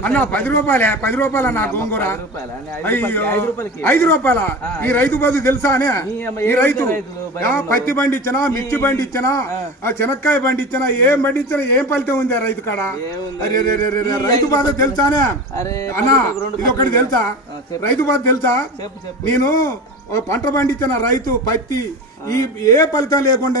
అన్న పది రూపాయలే పది రూపాయల నా గోంగూర. అయ్యో ఐదు రూపాయల? ఈ రైతు బదు తెలుసా అనే? ఈ రైతు? పత్తి బండి ఇచ్చినా మిర్చి బండి ఇచ్చినా ఆ. చెనక్కాయ బండి ఇచ్చినా ఏం బండి ఇచ్చినా ఏం ఫలితం ఉంది ఆ రైతు కాడ? రైతు బాధ తెలుసానే అన్నా ఇది ఒకటి తెలుసా. రైతు బాధ తెలుసా? నేను పంట పండించిన రైతు పత్తి ఈ ఏ ఫలితం లేకుండా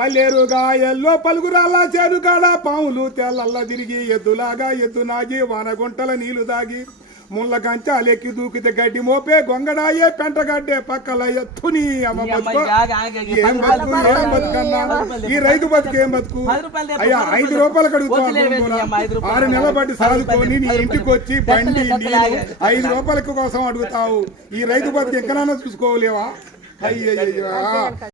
పల్లెరుగా ఎల్లో పలుగురాల చేనుగాడ పాములు తెల్లల్ల తిరిగి ఎద్దులాగా ఎద్దు నాగి వానగుంటల నీళ్ళు దాగి ముళ్ళ కంచాలెక్కి దూకితే గడ్డి మోపే గొంగడాయే పెంటగడ్డే పక్కల ఎత్తుని అమ్మ బతుకు. ఏం బతుకు ఏం బతుకన్నా ఈ రైతు బతుకు ఏం బతుకు అయ్యా ఐదు రూపాయలు. రూపాయలు. ఆరు నెలల బట్టి రూపాయలు సాదుకొని నీ ఇంటికి వచ్చి. బండి. ఐదు రూపాయల కోసం అడుగుతావు ఈ రైతు బతుకు ఎక్కడైనా చూసుకోలేవా అయ్యయ్యో